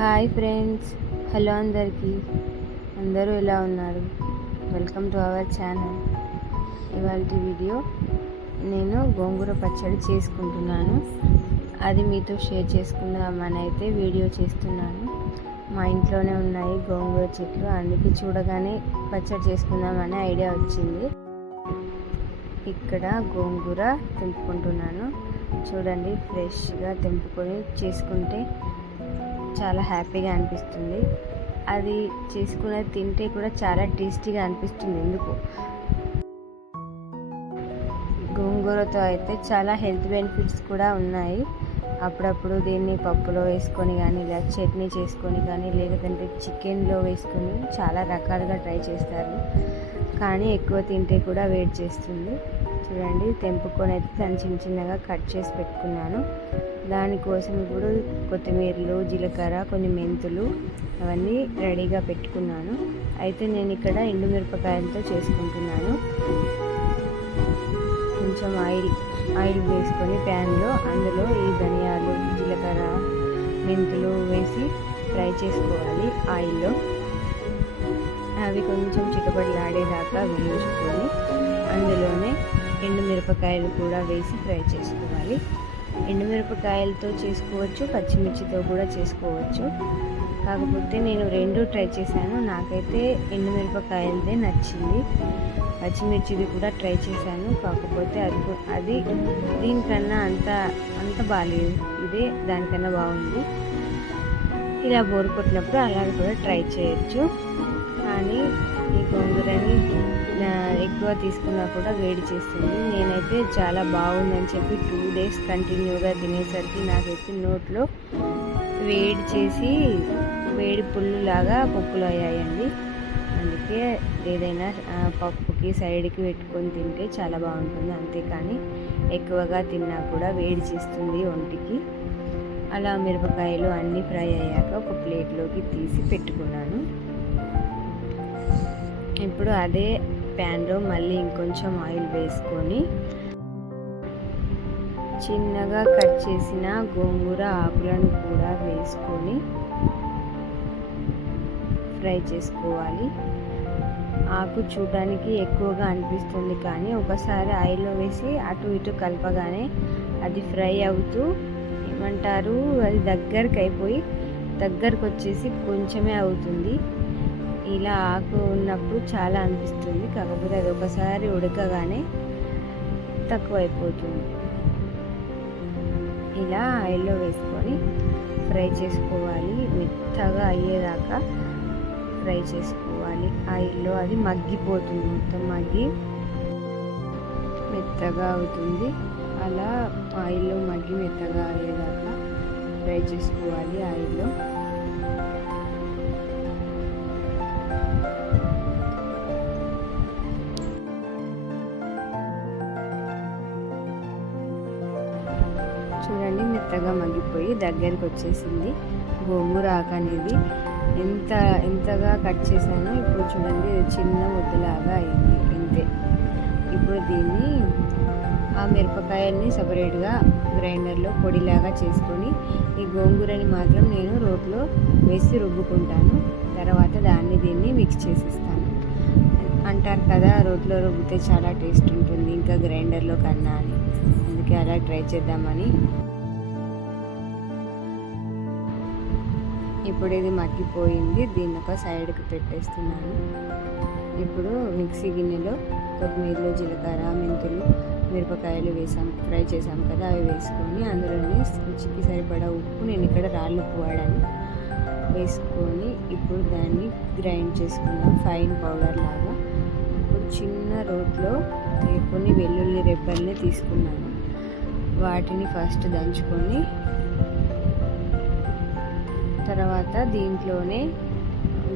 Hi friends. Hello అందరికీ. అందరూ ఎలా ఉన్నారు? Welcome to our channel. ఇవాళ వీడియో నేను గోంగూర పచ్చడి చేసుకుంటున్నాను. అది మీతో షేర్ చేసుకుందామని అయితే వీడియో చేస్తున్నాను. మా ఇంట్లోనే ఉన్నాయి గోంగూర చెట్లు. అందుకే చూడగానే పచ్చడి చేసుకుందామనే ఐడియా వచ్చింది. ఇక్కడ గోంగూర తెంపుకుంటున్నాను. చూడండి ఫ్రెష్గా తెంపుకొని చేసుకుంటే చాలా హ్యాపీగా అనిపిస్తుంది. అది చేసుకున్నది తింటే కూడా చాలా టేస్టీగా అనిపిస్తుంది ఎందుకు? గోంగూరతో అయితే చాలా హెల్త్ బెనిఫిట్స్ కూడా ఉన్నాయి. అప్పుడప్పుడు దీన్ని పప్పులో వేసుకొని కానీ ఇలా చట్నీ చేసుకొని కానీ లేకపోతే చికెన్లో వేసుకొని చాలా రకాలుగా ట్రై చేస్తారు. కానీ ఎక్కువ తింటే కూడా వేడి చేస్తుంది. చూడండి తెంపుకొని అయితే దాన్ని చిన్న చిన్నగా కట్ చేసి పెట్టుకున్నాను. దానికోసం ఇప్పుడు కొత్తిమీరలు జీలకర్ర కొన్ని మెంతులు అవన్నీ రెడీగా పెట్టుకున్నాను. అయితే నేను ఇక్కడ ఎండుమిరపకాయలతో చేసుకుంటున్నాను. కొంచెం ఆయిల్ ఆయిల్ వేసుకొని ప్యాన్లో అందులో ఈ ధనియాలు జీలకర్ర మెంతులు వేసి ఫ్రై చేసుకోవాలి ఆయిల్లో. అవి కొంచెం చిటపటలాడేదాకా వేయించుకొని అందులోనే ఎండుమిరపకాయలు కూడా వేసి ఫ్రై చేసుకోవాలి. ఎండుమిరపకాయలతో చేసుకోవచ్చు పచ్చిమిర్చితో కూడా చేసుకోవచ్చు. కాకపోతే నేను రెండు ట్రై చేశాను. నాకైతే ఎండుమిరపకాయలదే నచ్చింది. పచ్చిమిర్చిది కూడా ట్రై చేశాను. కాకపోతే అది అది దీనికన్నా అంత అంత బాగాలేదు ఇదే దానికన్నా బాగుంది. ఇలా బోరు కొట్టినప్పుడు అలాగే కూడా ట్రై చేయొచ్చు. కానీ ఈ గోంగూరని ఎక్కువ తీసుకున్నా కూడా వేడి చేస్తుంది. నేనైతే చాలా బాగుందని చెప్పి టూ డేస్ కంటిన్యూగా తినేసరికి నాకైతే నోట్లో వేడి చేసి వేడి పుల్లులాగా పప్పులు అయ్యాయండి. అందుకే ఏదైనా పప్పుకి సైడ్కి పెట్టుకొని తింటే చాలా బాగుంటుంది. అంతేకాని ఎక్కువగా తిన్నా కూడా వేడి చేస్తుంది ఒంటికి. అలా మిరపకాయలు అన్నీ ఫ్రై అయ్యాక ఒక ప్లేట్లోకి తీసి పెట్టుకున్నాను. ఇప్పుడు అదే ప్యాన్లో మళ్ళీ ఇంకొంచెం ఆయిల్ వేసుకొని చిన్నగా కట్ చేసిన గోంగూర ఆకులను కూడా వేసుకొని ఫ్రై చేసుకోవాలి. ఆకు చూడడానికి ఎక్కువగా అనిపిస్తుంది కానీ ఒకసారి ఆయిల్లో వేసి అటు ఇటు కలపగానే అది ఫ్రై అవుతూ ఏమంటారు అది దగ్గరకు అయిపోయి దగ్గరకు వచ్చేసి కొంచెమే అవుతుంది. ఇలా ఆకు ఉన్నప్పుడు చాలా అనిపిస్తుంది. కాకపోతే అది ఒకసారి ఉడకగానే తక్కువైపోతుంది. ఇలా ఆయిల్లో వేసుకొని ఫ్రై చేసుకోవాలి. మెత్తగా అయ్యేదాకా ఫ్రై చేసుకోవాలి. ఆయిల్లో అది మగ్గిపోతుంది. మొత్తం మగ్గి మెత్తగా అవుతుంది. అలా ఆయిల్లో మగ్గి మెత్తగా అయ్యేదాకా ఫ్రై చేసుకోవాలి ఆయిల్లో. చూడండి మెత్తగా మగ్గిపోయి దగ్గరికి వచ్చేసింది. గోంగూర ఆకు అనేది ఎంత ఎంతగా కట్ చేశానో ఇప్పుడు చూడండి చిన్న ముద్దలాగా అయింది. ఇంతే ఇప్పుడు దీన్ని ఆ మిరపకాయల్ని సపరేట్గా గ్రైండర్లో పొడిలాగా చేసుకొని ఈ గోంగూరని మాత్రం నేను రోట్లో వేసి రుబ్బుకుంటాను. తర్వాత దాన్ని దీన్ని మిక్స్ చేసేస్తాను. అంటారు కదా రోట్లో రుబ్బితే చాలా టేస్ట్ ఉంటుంది ఇంకా గ్రైండర్లో కన్నా అని. అందుకే అలా ట్రై చేద్దామని. ఇప్పుడు ఇది మగ్గిపోయింది దీన్ని ఒక సైడ్కి పెట్టేస్తున్నాను. ఇప్పుడు మిక్సీ గిన్నెలో కొత్తిమీరలో జీలకర్ర మెంతులు మిరపకాయలు వేసాం ఫ్రై చేసాం కదా అవి వేసుకొని అందులోనే రుచికి సరిపడా ఉప్పు నేను ఇక్కడ రాళ్ళు ఉప్పు వేసుకొని ఇప్పుడు దాన్ని గ్రైండ్ చేసుకుందాం ఫైన్ పౌడర్ లాగా. చిన్న రోట్లో కొన్ని వెల్లుల్లి రెబ్బల్ని తీసుకున్నాను. వాటిని ఫస్ట్ దంచుకొని తర్వాత దీంట్లోనే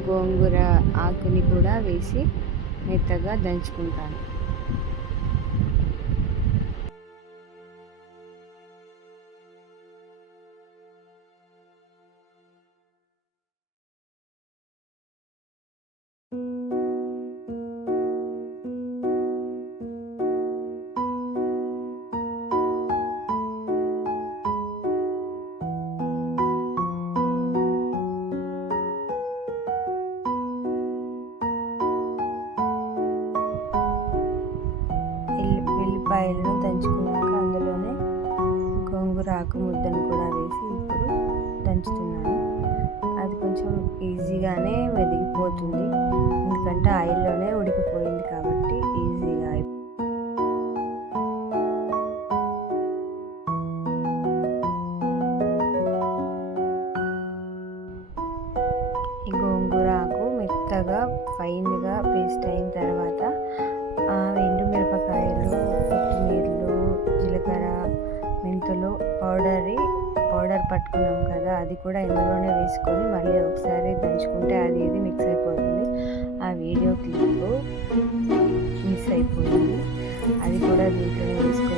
గోంగూర ఆకుని కూడా వేసి మెత్తగా దంచుకుంటాను. చెరుకు ముద్దను కూడా వేసి ఇప్పుడు దంచుతున్నాను. అది కొంచెం ఈజీగానే మెదిగిపోతుంది. ఎందుకంటే ఆయిల్లోనే ఉడికిపోయింది కాబట్టి పట్టుకున్నాం కదా అది కూడా ఇందులోనే వేసుకొని మళ్ళీ ఒకసారి దంచుకుంటే అది ఇది మిక్స్ అయిపోతుంది. ఆ వీడియో క్లిప్ మిస్ అయిపోయింది. అది కూడా దీంట్లో వేసుకొని